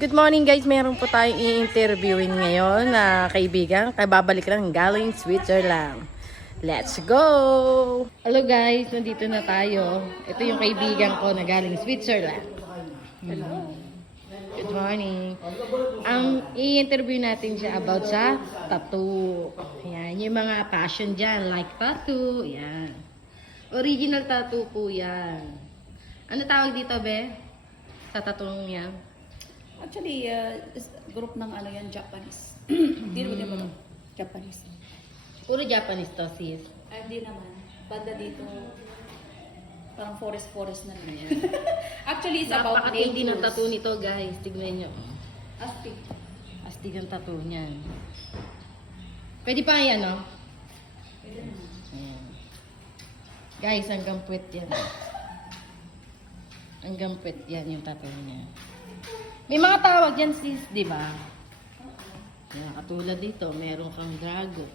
Good morning guys, meron po tayong i-interviewin ngayon na kaibigan. Babalik lang galing Switzerland. Let's go! Hello guys, nandito na tayo. Ito yung kaibigan ko na galing Switzerland. Hello. Good morning. I-interview natin siya about sa tattoo. Yan, yung mga passion dyan, like tattoo. Yan. Original tattoo po yan. Ano tawag dito, be? Sa tattoo yan? Actually, group ng ano yan, Japanese. Hindi naman Japanese. Puro Japanese to, sis. Ay, hindi naman. Banda dito, parang forest na rin yan. Actually, it's about Napakatindi ng natures. tattoo nito, guys. Tignan nyo. Astig. Astig ang tattoo niyan. Pwede pa yan, no? Pwede naman. Ayan. Guys, hanggang puwet yan. Hanggang puwet yan yung tattoo niya. May mga tawag yan, sis, di ba? Yan, katulad dito, meron kang dragon.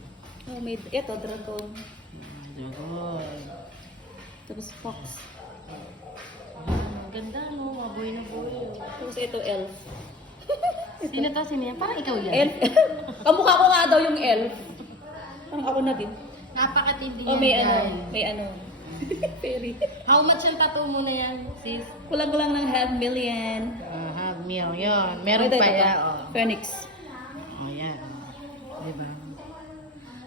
Oh, may, ito, dragon. Dragon. Tapos fox. Ang ganda, no? Maboy na boy. Tapos ito, elf. Sino to? Sino yan? Parang ikaw yan. Elf. Kamukha ko nga daw yung elf. Parang ako na din. Napakatindi Oh, yan, may guys. ano. May ano. Fairy. How much yung tattoo mo na yan, sis? Kulang-kulang ng $500,000. Half meal, yun. Meron Ito, pa ito, yan, ito. oh. Phoenix. Oh, yan. Diba?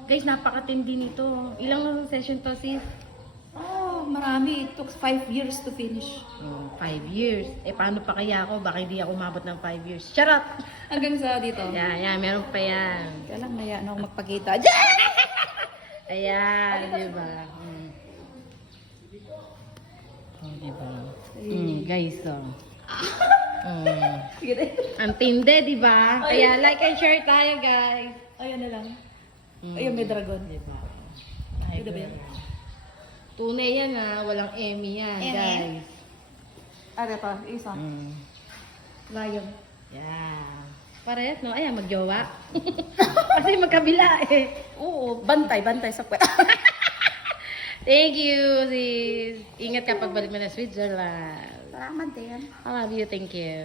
Guys, napakatindi nito. Ilang na session to, sis? Oh, marami. It took 5 years to finish. Oh, 5 years. Eh, paano pa kaya ako? Baka hindi ako umabot ng 5 years. Charot! Hanggang sa dito. Yan, meron pa yan. Kaya lang naya na ako magpakita. Diyan! Ayan, diba? Oh, diba? Guys, oh. Sige din. Ang tindi, diba? Kaya like and share tayo, guys. Ayan na lang. Ayun, may dragon. Diba? Pwede ba yan? Tunay yan, ha? Walang Emmy yan, Emmy? guys. Ano pa? Isa. Lion. Yeah. Parehas, no? Ayan, magjowa. Kasi magkabila, eh. Oo, bantay sa kwet. Thank you, sis. Ingat ka pagbalik mo na Switzerland. Salamat din. I love you, thank you.